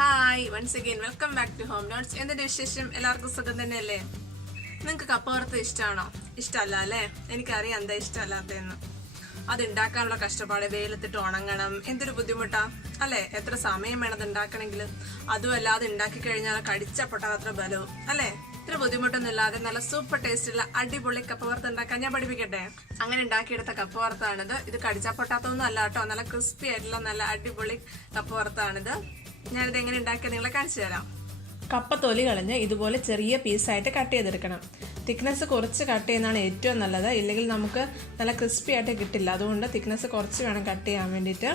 Hi once again welcome back to home notes. എന്തിന്റെ വിശേഷം? എല്ലാവർക്കും സുഖം തന്നെയല്ലേ? നിങ്ങൾക്ക് കപ്പ വറുത്ത് ഇഷ്ടമാണോ? ഇഷ്ടമല്ല അല്ലേ? എനിക്കറിയാം എന്താ ഇഷ്ടമല്ലാത്തതെന്ന്. അത് ഉണ്ടാക്കാനുള്ള കഷ്ടപ്പാട്, വെയിലത്തിട്ട് ഉണങ്ങണം, എന്തൊരു ബുദ്ധിമുട്ടാ അല്ലേ? എത്ര സമയം വേണം അത് ഉണ്ടാക്കണമെങ്കിൽ. അതുമല്ല, അത് ഉണ്ടാക്കി കഴിഞ്ഞാൽ കടിച്ച പൊട്ടാത്ര ബലവും അല്ലേ? ഇത്ര ബുദ്ധിമുട്ടൊന്നും ഇല്ലാതെ നല്ല സൂപ്പർ ടേസ്റ്റുള്ള അടിപൊളി കപ്പ വറുത്ത് ഉണ്ടാക്കാൻ ഞാൻ പഠിപ്പിക്കട്ടെ. അങ്ങനെ ഉണ്ടാക്കിയെടുത്ത കപ്പ വറുത്താണിത്. ഇത് കടിച്ച പൊട്ടാത്തൊന്നും അല്ല കേട്ടോ, നല്ല ക്രിസ്പി ആയിട്ടുള്ള നല്ല അടിപൊളി കപ്പ വറുത്താണിത്. ഞാനിത് എങ്ങനെ ഉണ്ടാക്കിയാൽ നിങ്ങളെ കാണിച്ചു തരാം. കപ്പ തൊലി കളഞ്ഞ് ഇതുപോലെ ചെറിയ പീസായിട്ട് കട്ട് ചെയ്തെടുക്കണം. തിക്നെസ് കുറച്ച് കട്ട് ചെയ്യുന്നതാണ് ഏറ്റവും നല്ലത്, ഇല്ലെങ്കിൽ നമുക്ക് നല്ല ക്രിസ്പി ആയിട്ട് കിട്ടില്ല. അതുകൊണ്ട് തിക്നെസ് കുറച്ച് വേണം കട്ട് ചെയ്യാൻ വേണ്ടിയിട്ട്.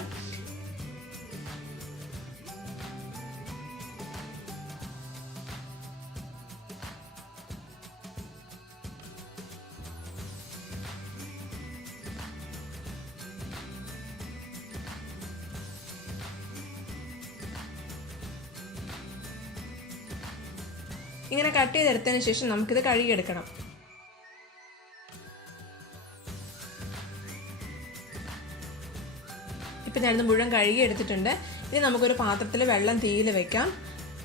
ഇങ്ങനെ കട്ട് ചെയ്തെടുത്തതിന് ശേഷം നമുക്കിത് കഴുകിയെടുക്കണം. ഇപ്പം ഞാനിത് മുഴുവൻ കഴുകിയെടുത്തിട്ടുണ്ട്. ഇനി നമുക്കൊരു പാത്രത്തിൽ വെള്ളം തീയിൽ വെക്കാം.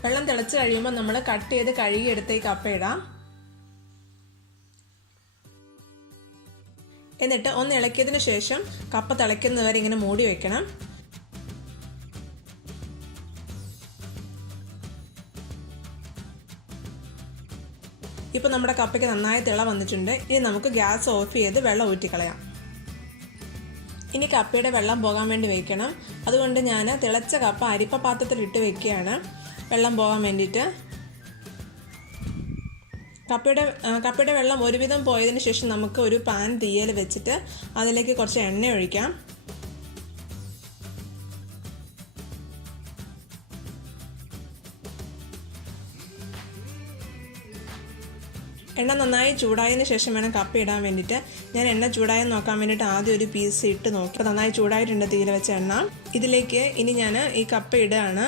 വെള്ളം തിളച്ച് കഴിയുമ്പോൾ നമ്മൾ കട്ട് ചെയ്ത് കഴുകിയെടുത്ത ഈ കപ്പ ഇടാം. എന്നിട്ട് ഒന്ന് ഇളക്കിയതിന് ശേഷം കപ്പ തിളയ്ക്കുന്നവരെ ഇങ്ങനെ മൂടി വെക്കണം. ഇപ്പം നമ്മുടെ കപ്പയ്ക്ക് നന്നായി തിള വന്നിട്ടുണ്ട്. ഇനി നമുക്ക് ഗ്യാസ് ഓഫ് ചെയ്ത് വെള്ളം ഊറ്റിക്കളയാം. ഇനി കപ്പയുടെ വെള്ളം പോകാൻ വേണ്ടി വെക്കണം. അതുകൊണ്ട് ഞാൻ തിളച്ച കപ്പ അരിപ്പ പാത്രത്തിൽ ഇട്ട് വെക്കുകയാണ് വെള്ളം പോകാൻ വേണ്ടിയിട്ട്. കപ്പയുടെ വെള്ളം ഒരുവിധം പോയതിന് ശേഷം നമുക്ക് ഒരു പാൻ തീയിൽ വെച്ചിട്ട് അതിലേക്ക് കുറച്ച് എണ്ണ ഒഴിക്കാം. എണ്ണ നന്നായി ചൂടായതിന് ശേഷം വേണം കപ്പ ഇടാൻ വേണ്ടിയിട്ട്. ഞാൻ എണ്ണ ചൂടായെന്ന് നോക്കാൻ വേണ്ടിയിട്ട് ആദ്യം ഒരു പീസ് ഇട്ട് നോക്കി. അപ്പോൾ നന്നായി ചൂടായിട്ടുണ്ട് തീയിൽ വെച്ച എണ്ണ. ഇതിലേക്ക് ഇനി ഞാൻ ഈ കപ്പ ഇടുകയാണ്.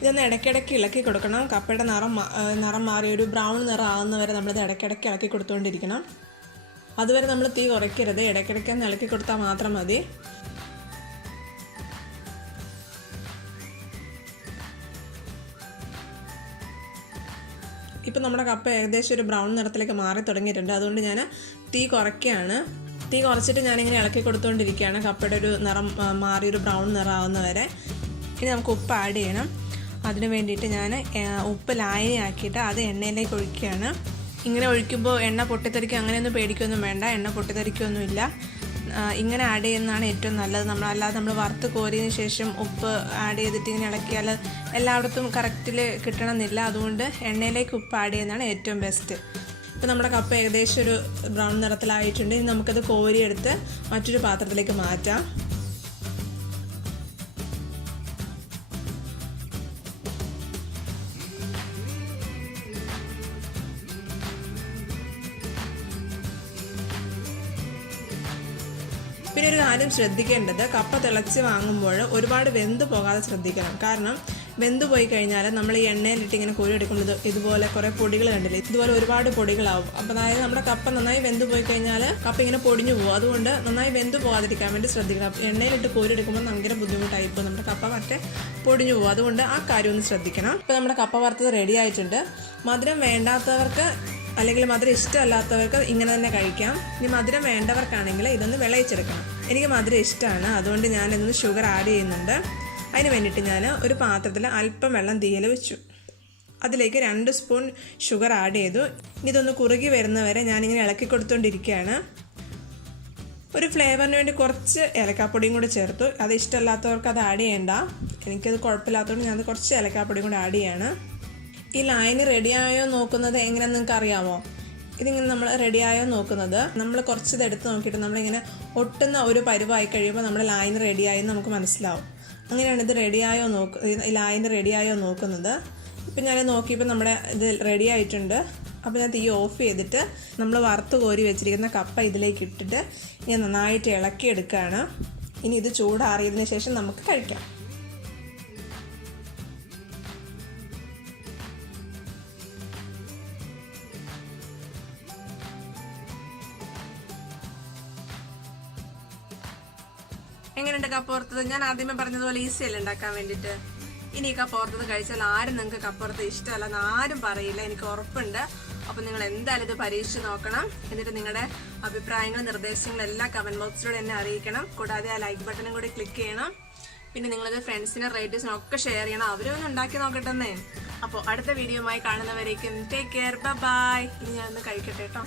ഇതൊന്ന് ഇടയ്ക്കിടയ്ക്ക് ഇളക്കി കൊടുക്കണം. കപ്പയുടെ നിറം മാറി ഒരു ബ്രൗൺ നിറം ആകുന്നവരെ നമ്മളിത് ഇടയ്ക്കിടയ്ക്ക് ഇളക്കി കൊടുത്തുകൊണ്ടിരിക്കണം. അതുവരെ നമ്മൾ തീ കുറയ്ക്കരുത്, ഇടയ്ക്കിടയ്ക്ക് ഇളക്കി കൊടുത്താൽ മാത്രം മതി. ഇപ്പം നമ്മുടെ കപ്പ ഏകദേശം ഒരു ബ്രൗൺ നിറത്തിലേക്ക് മാറി തുടങ്ങിയിട്ടുണ്ട്. അതുകൊണ്ട് ഞാൻ തീ കുറയ്ക്കുകയാണ്. തീ കുറച്ചിട്ട് ഞാനിങ്ങനെ ഇളക്കി കൊടുത്തുകൊണ്ടിരിക്കുകയാണ് കപ്പയുടെ ഒരു നിറം മാറി ഒരു ബ്രൗൺ നിറം ആവുന്നവരെ. ഇനി നമുക്ക് ഉപ്പ് ആഡ് ചെയ്യണം. അതിന് വേണ്ടിയിട്ട് ഞാൻ ഉപ്പ് ലായനിയാക്കിയിട്ട് അത് എണ്ണയിലേക്ക് ഒഴിക്കുകയാണ്. ഇങ്ങനെ ഒഴിക്കുമ്പോൾ എണ്ണ പൊട്ടിത്തെറിക്കുക അങ്ങനെയൊന്നും പേടിക്കൊന്നും വേണ്ട, എണ്ണ പൊട്ടിത്തെറിക്കൊന്നുമില്ല. ഇങ്ങനെ ആഡ് ചെയ്യുന്നതാണ് ഏറ്റവും നല്ലത്. അല്ലാതെ നമ്മൾ വറുത്ത് കോരിയതിന് ശേഷം ഉപ്പ് ആഡ് ചെയ്തിട്ട് ഇങ്ങനെ ഇളക്കിയാൽ എല്ലായിടത്തും കറക്റ്റിൽ കിട്ടണമെന്നില്ല. അതുകൊണ്ട് എണ്ണയിലേക്ക് ഉപ്പ് ആഡ് ചെയ്യുന്നതാണ് ഏറ്റവും ബെസ്റ്റ്. ഇപ്പോൾ നമ്മുടെ കപ്പ ഏകദേശം ഒരു ബ്രൗൺ നിറത്തിലായിട്ടുണ്ട്. ഇനി നമുക്കത് കോരിയെടുത്ത് മറ്റൊരു പാത്രത്തിലേക്ക് മാറ്റാം. പിന്നെ ഒരു കാര്യം ശ്രദ്ധിക്കേണ്ടത്, കപ്പ തിളച്ച് വാങ്ങുമ്പോൾ ഒരുപാട് വെന്ത് പോകാതെ ശ്രദ്ധിക്കണം. കാരണം വെന്ത് പോയി കഴിഞ്ഞാൽ നമ്മൾ ഈ എണ്ണയിലിട്ട് ഇങ്ങനെ കോരി എടുക്കുന്നത് ഇതുപോലെ കുറേ പൊടികൾ കണ്ടില്ലേ, ഇതുപോലെ ഒരുപാട് പൊടികളാവും. അപ്പോൾ അതായത് നമ്മുടെ കപ്പ നന്നായി വെന്ത് പോയി കഴിഞ്ഞാൽ കപ്പ ഇങ്ങനെ പൊടിഞ്ഞു പോകും. അതുകൊണ്ട് നന്നായി വെന്ത് പോകാതിരിക്കാൻ വേണ്ടി ശ്രദ്ധിക്കണം. എണ്ണയിലിട്ട് കോരി എടുക്കുമ്പോൾ ഭയങ്കര ബുദ്ധിമുട്ടായി ഇപ്പോൾ നമ്മുടെ കപ്പ മറ്റേ പൊടിഞ്ഞു പോകും. അതുകൊണ്ട് ആ കാര്യം ഒന്ന് ശ്രദ്ധിക്കണം. ഇപ്പോൾ നമ്മുടെ കപ്പ വറുത്തത് റെഡി ആയിട്ടുണ്ട്. മധുരം വേണ്ടാത്തവർക്ക് അല്ലെങ്കിൽ മധുരം ഇഷ്ടമല്ലാത്തവർക്ക് ഇങ്ങനെ തന്നെ കഴിക്കാം. ഇനി മധുരം വേണ്ടവർക്കാണെങ്കിൽ ഇതൊന്ന് വിളയിച്ചെടുക്കണം. എനിക്ക് മധുരം ഇഷ്ടമാണ്, അതുകൊണ്ട് ഞാനിതൊന്ന് ഷുഗർ ആഡ് ചെയ്യുന്നുണ്ട്. അതിന് വേണ്ടിയിട്ട് ഞാൻ ഒരു പാത്രത്തിൽ അല്പം വെള്ളം തീയിൽ വെച്ചു. അതിലേക്ക് 2 സ്പൂൺ ഷുഗർ ആഡ് ചെയ്തു. ഇനി ഇതൊന്ന് കുറുകി വരുന്നവരെ ഞാനിങ്ങനെ ഇളക്കി കൊടുത്തുകൊണ്ടിരിക്കുകയാണ്. ഒരു ഫ്ലേവറിന് വേണ്ടി കുറച്ച് ഏലക്കാപ്പൊടിയും കൂടി ചേർത്തു. അത് ഇഷ്ടമല്ലാത്തവർക്ക് അത് ആഡ് ചെയ്യേണ്ട. എനിക്കത് കുഴപ്പമില്ലാത്തതുകൊണ്ട് ഞാനത് കുറച്ച് ഏലക്കാപ്പൊടിയും കൂടി ആഡ് ചെയ്യാണ്. ഈ ലൈന് റെഡിയായോ നോക്കുന്നത് എങ്ങനെയാണെന്ന് നിങ്ങൾക്ക് അറിയാമോ? ഇതിങ്ങനെ നമ്മൾ റെഡിയായോ നോക്കുന്നത്, നമ്മൾ കുറച്ചത് എടുത്ത് നോക്കിയിട്ട് നമ്മളിങ്ങനെ ഒട്ടുന്ന ഒരു പരുവായി കഴിയുമ്പോൾ നമ്മുടെ ലൈൻ റെഡിയായെന്ന് നമുക്ക് മനസ്സിലാവും. അങ്ങനെയാണ് ഇത് ലൈന് റെഡിയായോ നോക്കുന്നത്. ഇപ്പം ഞാൻ നോക്കിയപ്പോൾ നമ്മുടെ ഇത് റെഡി ആയിട്ടുണ്ട്. അപ്പോൾ ഞാൻ തീ ഓഫ് ചെയ്തിട്ട് നമ്മൾ വറുത്ത് കോരി വെച്ചിരിക്കുന്ന കപ്പ ഇതിലേക്ക് ഇട്ടിട്ട് ഞാൻ നന്നായിട്ട് ഇളക്കിയെടുക്കുകയാണ്. ഇനി ഇത് ചൂടാറിയതിന് ശേഷം നമുക്ക് കഴിക്കാം. എങ്ങനെയുണ്ട് കപ്പ വറുത്തത്? ഞാൻ ആദ്യമേ പറഞ്ഞതുപോലെ ഈസി അല്ലേ ഉണ്ടാക്കാൻ വേണ്ടിയിട്ട്. ഇനി കപ്പ വറുത്തത് കഴിച്ചാൽ ആരും നിങ്ങൾക്ക് കപ്പ വറുത്തത് ഇഷ്ടമല്ലെന്ന് ആരും പറയില്ല, എനിക്ക് ഉറപ്പുണ്ട്. അപ്പോൾ നിങ്ങൾ എന്തായാലും ഇത് പരീക്ഷിച്ച് നോക്കണം. എന്നിട്ട് നിങ്ങളുടെ അഭിപ്രായങ്ങളും നിർദ്ദേശങ്ങളും എല്ലാം കമന്റ് ബോക്സിലൂടെ എന്നെ അറിയിക്കണം. കൂടാതെ ആ ലൈക്ക് ബട്ടണും കൂടി ക്ലിക്ക് ചെയ്യണം. പിന്നെ നിങ്ങളത് ഫ്രണ്ട്സിനും റിലേറ്റീവ്സിനും ഒക്കെ ഷെയർ ചെയ്യണം, അവരും ഒന്ന് ഉണ്ടാക്കി നോക്കട്ടെന്നേ. അപ്പോൾ അടുത്ത വീഡിയോയുമായി കാണുന്നവരേക്കും ടേക്ക് കെയർ, ബൈ. ഇനി ഞാനൊന്ന് കഴിക്കട്ടെ കേട്ടോ.